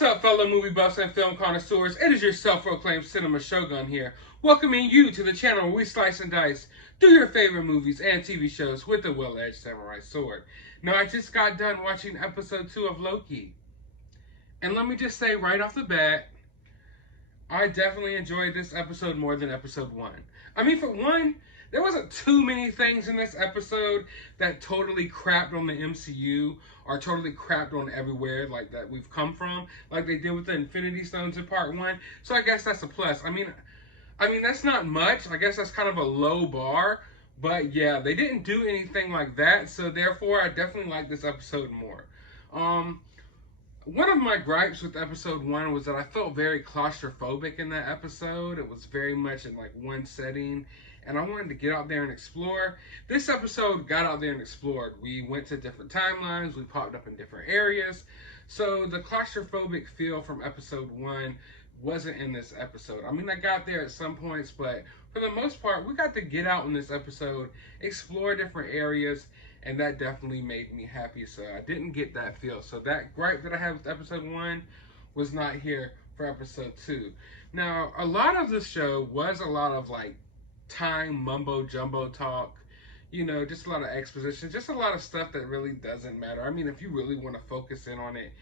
What's up, fellow movie buffs and film connoisseurs? It is your self-proclaimed cinema shogun here, welcoming you to the channel where we slice and dice through your favorite movies and TV shows with a well-edged samurai sword. Now, I just got done watching episode 2 of Loki, and let me just say right off the bat, I definitely enjoyed this episode more than episode 1. I mean, for one, there wasn't too many things in this episode that totally crapped on the MCU or totally crapped on everywhere like that we've come from, like they did with the Infinity Stones in part 1. So I guess that's a plus. I mean that's not much. I guess that's kind of a low bar, but yeah, they didn't do anything like that. So therefore, I definitely like this episode more. One of my gripes with episode 1 was that I felt very claustrophobic in that episode. It was very much in like one setting, and I wanted to get out there and explore. This episode got out there and explored. We went to different timelines, we popped up in different areas. So the claustrophobic feel from episode 1 wasn't in this episode. I mean, I got there at some points, but for the most part, we got to get out in this episode, explore different areas, and that definitely made me happy. So I didn't get that feel. So that gripe that I had with episode 1 was not here for episode 2. Now, a lot of the show was a lot of like time mumbo jumbo talk, you know, just a lot of exposition, just a lot of stuff that really doesn't matter. I mean, if you really want to focus in on it,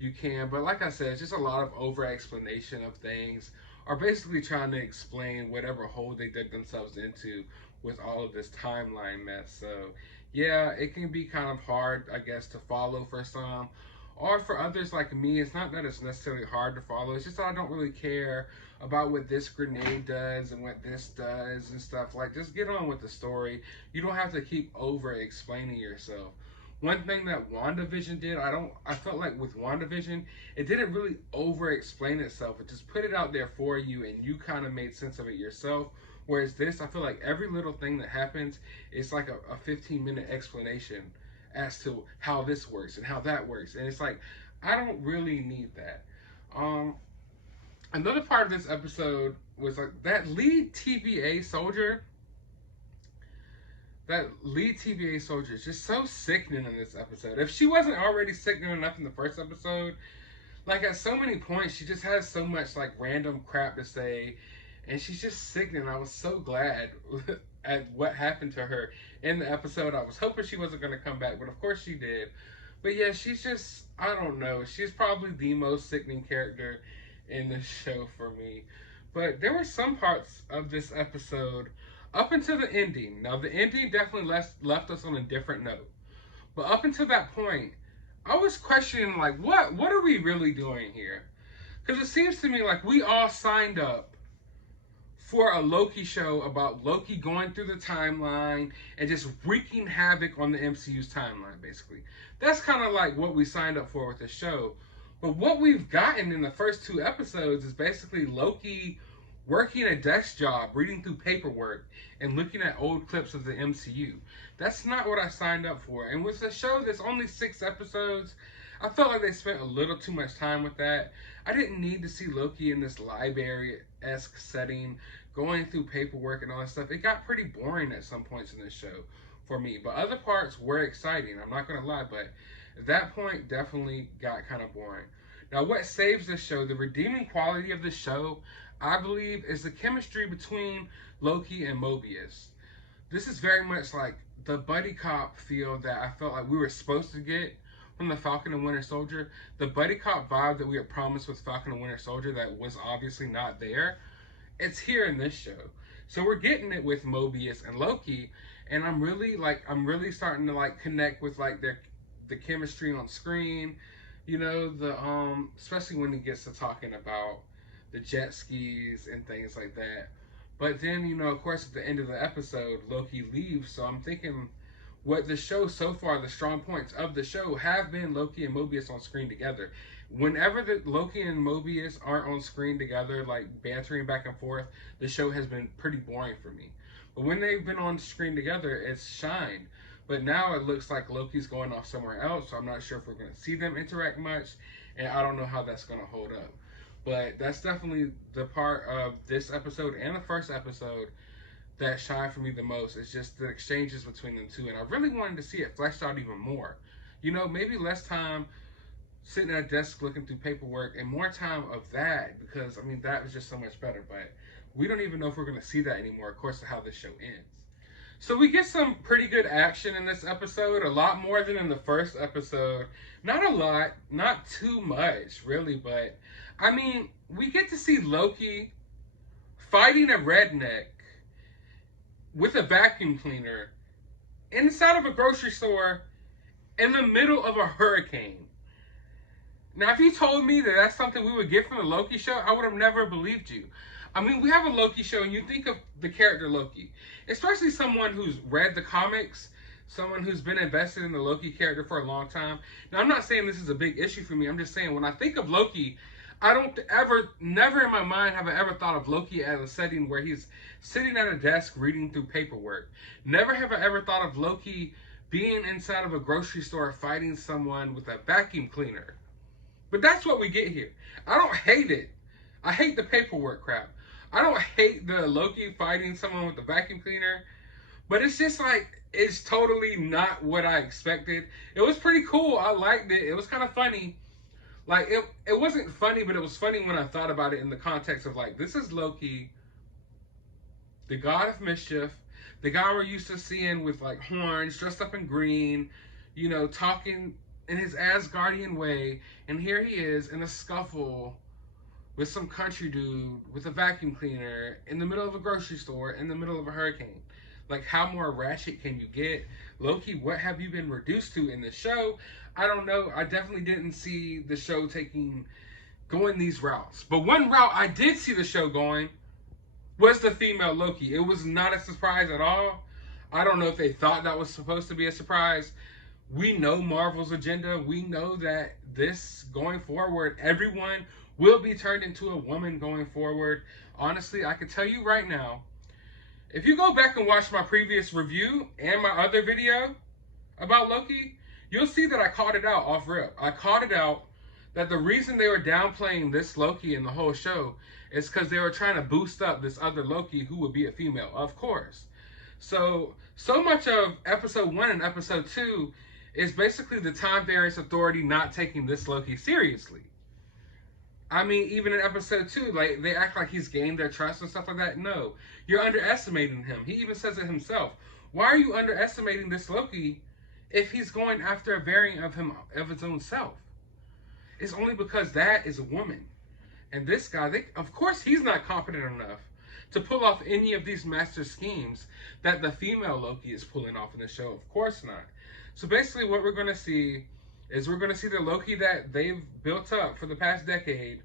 you can, but like I said, it's just a lot of over explanation of things, or basically trying to explain whatever hole they dug themselves into with all of this timeline mess. So yeah, it can be kind of hard, I guess, to follow for some. Or for others like me, it's not that it's necessarily hard to follow. It's just that I don't really care about what this grenade does and what this does and stuff. Like, just get on with the story. You don't have to keep over-explaining yourself. One thing that WandaVision did, I felt like with WandaVision, it didn't really over-explain itself. It just put it out there for you, and you kind of made sense of it yourself. Whereas this, I feel like every little thing that happens is like a 15-minute explanation as to how this works and how that works. And it's like, I don't really need that. Another part of this episode was like that lead TVA soldier. That lead TVA soldier is just so sickening in this episode. If she wasn't already sickening enough in the first episode, like at so many points, she just has so much like random crap to say. And she's just sickening. I was so glad at what happened to her in the episode. I was hoping she wasn't going to come back, but of course she did. But yeah, she's just, I don't know. She's probably the most sickening character in the show for me. But there were some parts of this episode up until the ending. Now, the ending definitely left us on a different note. But up until that point, I was questioning, like, what are we really doing here? Because it seems to me like we all signed up for a Loki show about Loki going through the timeline and just wreaking havoc on the MCU's timeline, basically. That's kind of like what we signed up for with the show. But what we've gotten in the first 2 episodes is basically Loki working a desk job, reading through paperwork, and looking at old clips of the MCU. That's not what I signed up for. And with the show that's only 6 episodes, I felt like they spent a little too much time with that. I didn't need to see Loki in this library-esque setting, going through paperwork and all that stuff. It got pretty boring at some points in this show for me. But other parts were exciting, I'm not going to lie. But at that point, definitely got kind of boring. Now, what saves this show, the redeeming quality of this show, I believe, is the chemistry between Loki and Mobius. This is very much like the buddy cop feel that I felt like we were supposed to get from the Falcon and Winter Soldier. The buddy cop vibe that we were promised with Falcon and Winter Soldier that was obviously not there, it's here in this show. So we're getting it with Mobius and Loki, and I'm really starting to like connect with like the chemistry on screen. You know, especially when he gets to talking about the jet skis and things like that. But then, you know, of course, at the end of the episode, Loki leaves. So I'm thinking what the show so far, the strong points of the show have been Loki and Mobius on screen together. Whenever the Loki and Mobius aren't on screen together, like bantering back and forth, the show has been pretty boring for me. But when they've been on screen together, it's shined. But now it looks like Loki's going off somewhere else, so I'm not sure if we're going to see them interact much, and I don't know how that's going to hold up. But that's definitely the part of this episode and the first episode that shine for me the most. It's just the exchanges between them two, and I really wanted to see it fleshed out even more. You know, maybe less time sitting at a desk looking through paperwork, and more time of that, because I mean that was just so much better. But we don't even know if we're going to see that anymore, of course, of how this show ends. So we get some pretty good action in this episode, a lot more than in the first episode. Not a lot, not too much, really, but I mean, we get to see Loki fighting a redneck with a vacuum cleaner inside of a grocery store in the middle of a hurricane. Now, if you told me that that's something we would get from the Loki show, I would have never believed you. I mean, we have a Loki show, and you think of the character Loki, especially someone who's read the comics, someone who's been invested in the Loki character for a long time. Now, I'm not saying this is a big issue for me. I'm just saying when I think of Loki, I don't ever, never in my mind have I ever thought of Loki as a setting where he's sitting at a desk reading through paperwork. Never have I ever thought of Loki being inside of a grocery store fighting someone with a vacuum cleaner. But that's what we get here. I don't hate it. I hate the paperwork crap. I don't hate the Loki fighting someone with a vacuum cleaner. But it's just like, it's totally not what I expected. It was pretty cool. I liked it. It was kind of funny. Like, it wasn't funny, but it was funny when I thought about it in the context of, like, this is Loki, the god of mischief, the guy we're used to seeing with, like, horns, dressed up in green, you know, talking in his Asgardian way, and here he is in a scuffle with some country dude with a vacuum cleaner in the middle of a grocery store in the middle of a hurricane. Like, how more ratchet can you get? Loki, what have you been reduced to in the show? I don't know. I definitely didn't see the show going these routes. But one route I did see the show going was the female Loki. It was not a surprise at all. I don't know if they thought that was supposed to be a surprise. We know Marvel's agenda. We know that this going forward, everyone will be turned into a woman going forward. Honestly, I can tell you right now, if you go back and watch my previous review and my other video about Loki, you'll see that I called it out off rip. I called it out that the reason they were downplaying this Loki in the whole show is because they were trying to boost up this other Loki who would be a female, of course. So much of episode 1 and episode 2 is basically the Time Variance Authority not taking this Loki seriously. I mean, even in episode 2, like, they act like he's gained their trust and stuff like that. No, you're underestimating him. He even says it himself. Why are you underestimating this Loki if he's going after a variant of him, of his own self? It's only because that is a woman. And this guy, of course, he's not confident enough to pull off any of these master schemes that the female Loki is pulling off in the show. Of course not. So basically what we're going to see is we're going to see the Loki that they've built up for the past decade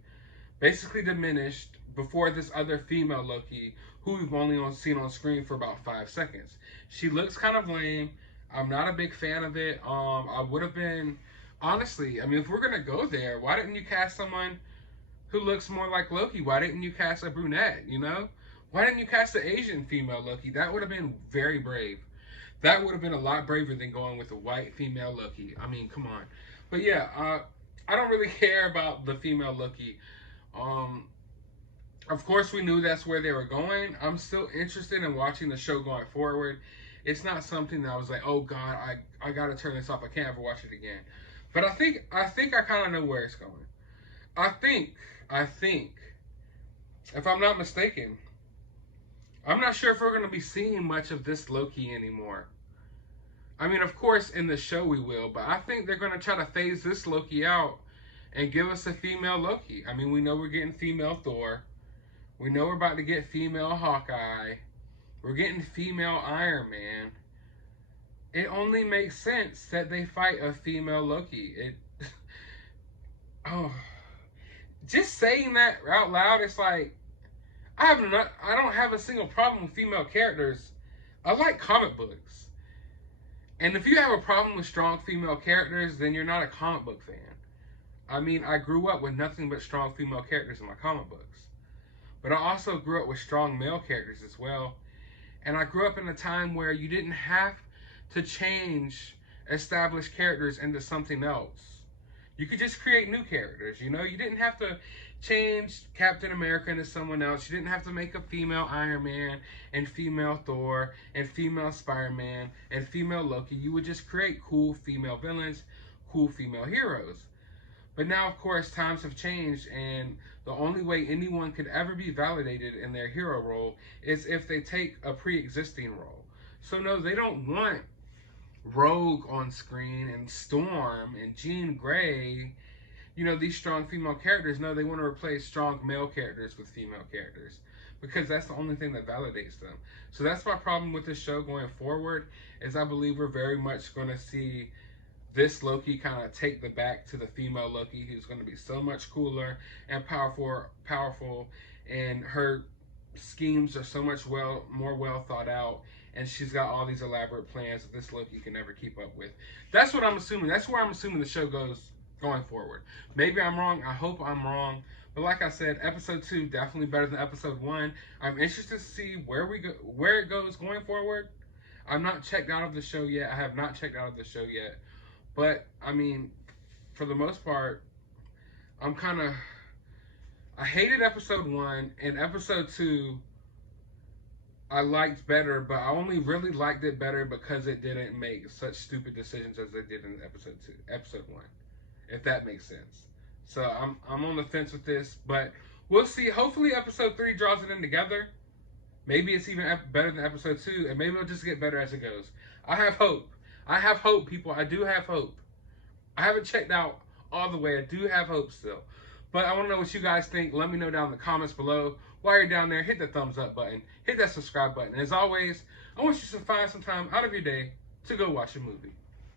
basically diminished before this other female Loki who we've only seen on screen for about 5 seconds. She looks kind of lame. I'm not a big fan of it. I would have been, honestly, I mean, if we're going to go there, why didn't you cast someone who looks more like Loki? Why didn't you cast a brunette, you know? Why didn't you cast an Asian female Loki? That would have been very brave. That would have been a lot braver than going with a white female Loki. I mean, come on. But yeah, I don't really care about the female Loki. Of course, we knew that's where they were going. I'm still interested in watching the show going forward. It's not something that I was like, oh God, I gotta turn this off. I can't ever watch it again. But I think I kind of know where it's going. I think, if I'm not mistaken, I'm not sure if we're going to be seeing much of this Loki anymore. I mean, of course, in the show we will, but I think they're going to try to phase this Loki out and give us a female Loki. I mean, we know we're getting female Thor. We know we're about to get female Hawkeye. We're getting female Iron Man. It only makes sense that they fight a female Loki. Just saying that out loud, it's like, I don't have a single problem with female characters. I like comic books. And if you have a problem with strong female characters, then you're not a comic book fan. I mean, I grew up with nothing but strong female characters in my comic books. But I also grew up with strong male characters as well. And I grew up in a time where you didn't have to change established characters into something else. You could just create new characters, you know? You didn't have to change Captain America into someone else. You didn't have to make a female Iron Man and female Thor and female Spider-Man and female Loki. You would just create cool female villains, cool female heroes. But now, of course, times have changed, and the only way anyone could ever be validated in their hero role is if they take a pre-existing role. So no, they don't want Rogue on screen and Storm and Jean Grey, these strong female characters. No, they want to replace strong male characters with female characters because that's the only thing that validates them. So that's my problem with this show going forward, is I believe we're very much going to see this Loki kind of take the back to the female Loki, who's going to be so much cooler and powerful, and her schemes are so much more well thought out, and she's got all these elaborate plans that this Loki can never keep up with. That's what I'm assuming. That's where I'm assuming the show goes going forward. Maybe I'm wrong. I hope I'm wrong. But like I said, episode 2 definitely better than episode 1. I'm interested to see where it goes going forward. I'm not checked out of the show yet. I have not checked out of the show yet. But I mean, for the most part, I hated episode 1, and episode 2 I liked better, but I only really liked it better because it didn't make such stupid decisions as it did in episode 1, if that makes sense. So I'm on the fence with this, but we'll see. Hopefully episode 3 draws it in together. Maybe it's even better than episode 2, and maybe it'll just get better as it goes. I have hope. I have hope, people. I do have hope. I haven't checked out all the way. I do have hope still. But I want to know what you guys think. Let me know down in the comments below. While you're down there, hit the thumbs up button. Hit that subscribe button. And as always, I want you to find some time out of your day to go watch a movie.